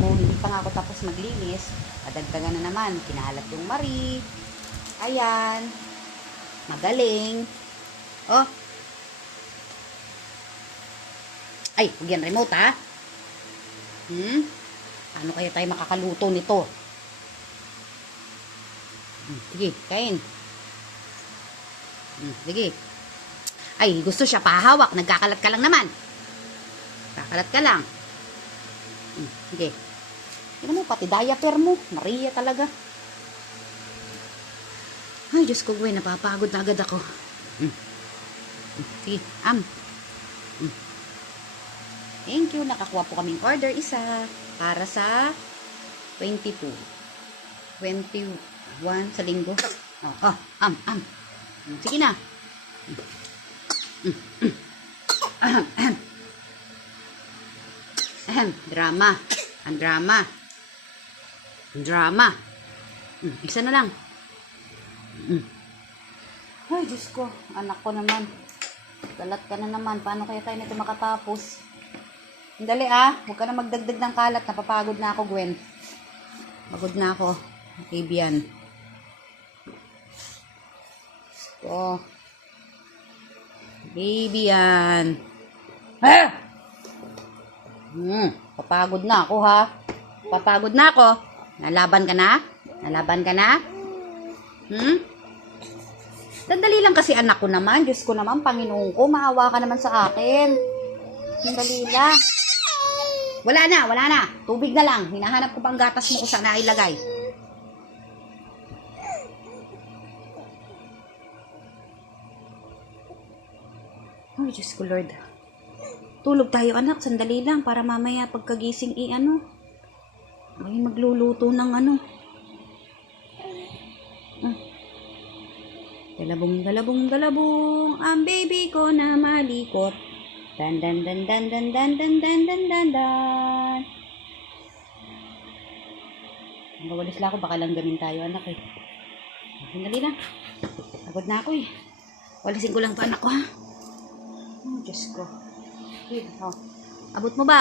mo. Hindi pa nga ako tapos maglinis. Padagdagan na naman. Kinalat yung Marie. Ayan. Magaling. Oh. Ay, huwag yan remote, ha? Ano kaya tayo makakaluto nito? Sige, kain. Sige. Ay, gusto siya pahawak. Nagkakalat ka lang naman. Kakalat ka lang. Sige. Tignan mo, pati diaper mo. Maria talaga. Ay, Diyos ko, Gwen. Napapagod na agad ako. Sige, Thank you. Nakakuha po kaming order isa para sa 22. 21 sa linggo. Sige na. Drama. Ang drama. Drama. Isa na lang. Ay, Diyos ko. Anak ko naman. Galat ka na naman. Paano kaya tayo nito makatapos? Dali huwag ka na magdagdag ng kalat. Napapagod na ako, Gwen. Pagod na ako. Ibian. Oh. Ibian. Papagod na ako, ha? Papagod na ako. Nalaban ka na? Nalaban ka na? Sandali lang kasi anak ko naman. Diyos ko naman, Panginoon ko. Maawa ka naman sa akin. Sandali lang. Wala na. Tubig na lang. Hinahanap ko pang gatas mo kung saan na ilagay. Oh, Diyos ko, Lord. Tulog tayo, anak. Sandali lang para mamaya pagkagising ay magluluto ng Galabong. Ang baby ko na malikot. Dan. Mawalis lang ako, baka lang gamin tayo, anak Sandali lang. Pagod na ako Walisin ko lang to, anak ko, ha? Oh, Diyos ko. Abot mo ba?